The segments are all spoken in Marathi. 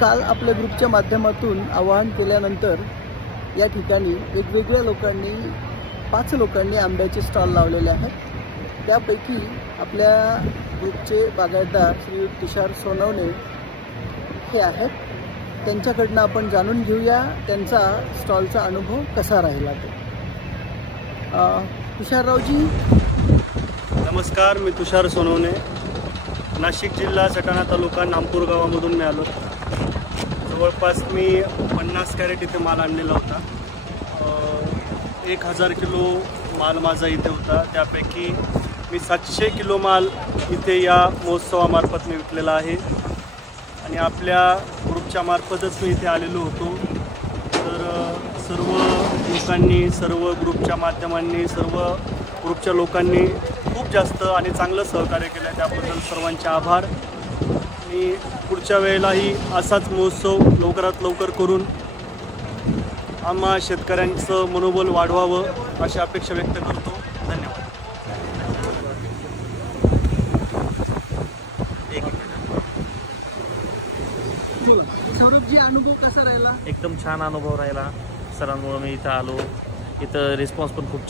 काल आपल्या ग्रुपच्या माध्यमातून आवाहन केल्यानंतर या ठिकाणी वेगवेगळ्या लोकांनी 5 लोकांनी आंब्याचे स्टॉल लावलेले आहेत। त्यापैकी आपल्या ग्रुपचे बागायतदार श्री तुषार सोनवणे हे आहेत। त्यांच्याकडनं आपण जाणून घेऊया त्यांचा स्टॉलचा अनुभव कसा राहिला ते। तुषाररावजी नमस्कार, मी तुषार सोनवणे, नाशिक जिल्हा सटाणा तालुका नामपूर गावामधून मी आलो। जवळपास मी 50 कॅरेट इथे माल आणलेला होता। 1000 किलो माल माझा इथे होता। त्यापैकी मी 700 किलो माल इथे या महोत्सवामार्फत मी विकलेला आहे आणि आपल्या ग्रुपच्या मार्फतच मी इथे आलेलो होतो। तर सर्व लोकांनी, सर्व ग्रुपच्या माध्यमांनी, सर्व ग्रुपच्या लोकांनी खूप जास्त आणि चांगलं सहकार्य केलं आहे, त्याबद्दल सर्वांचे आभार। मी पुढच्या वेळेलाही असाच महोत्सव लवकरात लवकर करून आम्हा शेतकऱ्यांचं मनोबल वाढवावं अशी अपेक्षा व्यक्त करतो। धन्यवाद। सौरभजी, अनुभव कसा राहिला? एकदम छान अनुभव राहिला। सरांमुळे मी इथं आलो। इथं रिस्पॉन्स पण खूप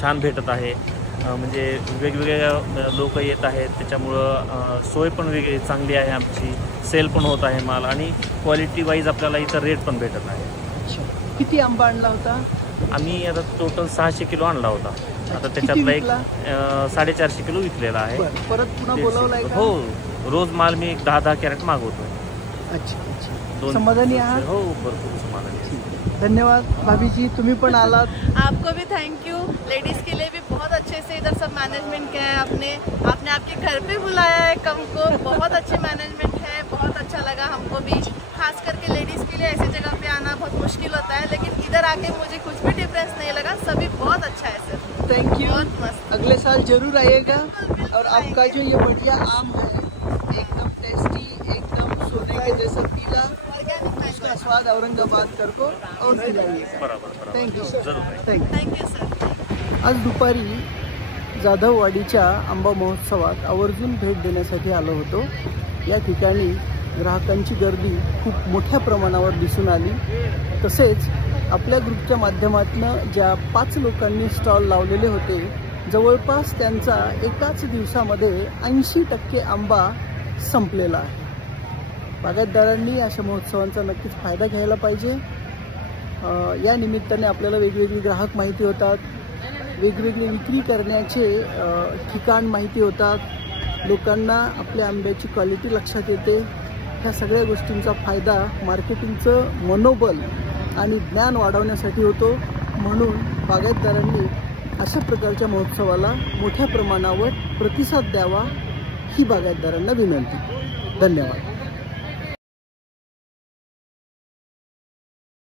छान भेटत आहे। म्हणजे वेगवेगळ्या लोक येत आहेत, त्याच्यामुळं सोय पण वेगळी चांगली आहे आमची। सेल पण होत आहे माल आणि क्वालिटी वाईज आपल्याला इथं रेट पण भेटत आहे। किती आंबा आणला होता? आम्ही आता टोटल 600 किलो आणला होता। आता त्याच्यातला एक 450 किलो विकलेला आहे। परत पुन्हा बोलावलाय का? हो, रोज माल मी 10-10 कॅरेट मागवतो। अच्छा, समाधानी आहात? हो, भरपूर समाधानी। धन्यवाद। भाभी जी, तुम्ही पण आलात। आपको भी थैंक यू। लेडीज के लिए भी बहुत अच्छे से इधर सब मैनेजमेंट किया है। आपने आपके घर पे बुलाया है कम को, बहुत अच्छे मैनेजमेंट है। बहुत अच्छा लगा हमको भी, खास करके लेडीज के लिए ऐसी जगह पे आना बहुत मुश्किल होता है, लेकिन इधर आके मुझे कुछ भी डिफरेंस नहीं लगा। सभी बहुत अच्छा है सर। Thank you. बहुत मस्त। अगले साल जरूर आइएगा। और आपका जो ये बढ़िया आम है, एकदम टेस्टी, एकदम सोने के जैसा पीला, उसका स्वाद औरंगाबाद को और दिलाइएगा। Thank you sir. Thank you sir. आज दुपारी जाधववाडीच्या आंबा महोत्सवात आवर्जून भेट देण्यासाठी आलो होतो। या ठिकाणी ग्राहकांची गर्दी खूप मोठ्या प्रमाणावर दिसून आली। तसेच आपल्या ग्रुपच्या माध्यमातून ज्या 5 लोकांनी स्टॉल लावलेले होते, जवळपास त्यांचा एकाच दिवसामध्ये 80% आंबा संपलेला आहे। बागायतदारांनी अशा महोत्सवांचा नक्कीच फायदा घ्यायला पाहिजे। या निमित्ताने आपल्याला वेगवेगळे ग्राहक माहिती होतात, वेगवेगळे विक्री करण्याचे ठिकाण माहिती होतात, लोकांना आपल्या आंब्याची क्वालिटी लक्षात येते। ह्या सगळ्या गोष्टींचा फायदा मार्केटिंगचं मनोबल आणि ज्ञान वाढवण्यासाठी होतो। म्हणून बागायतदारांनी अशा प्रकारच्या महोत्सवाला मोठ्या प्रमाणावर प्रतिसाद द्यावा ही बागायतदारांना विनंती। धन्यवाद।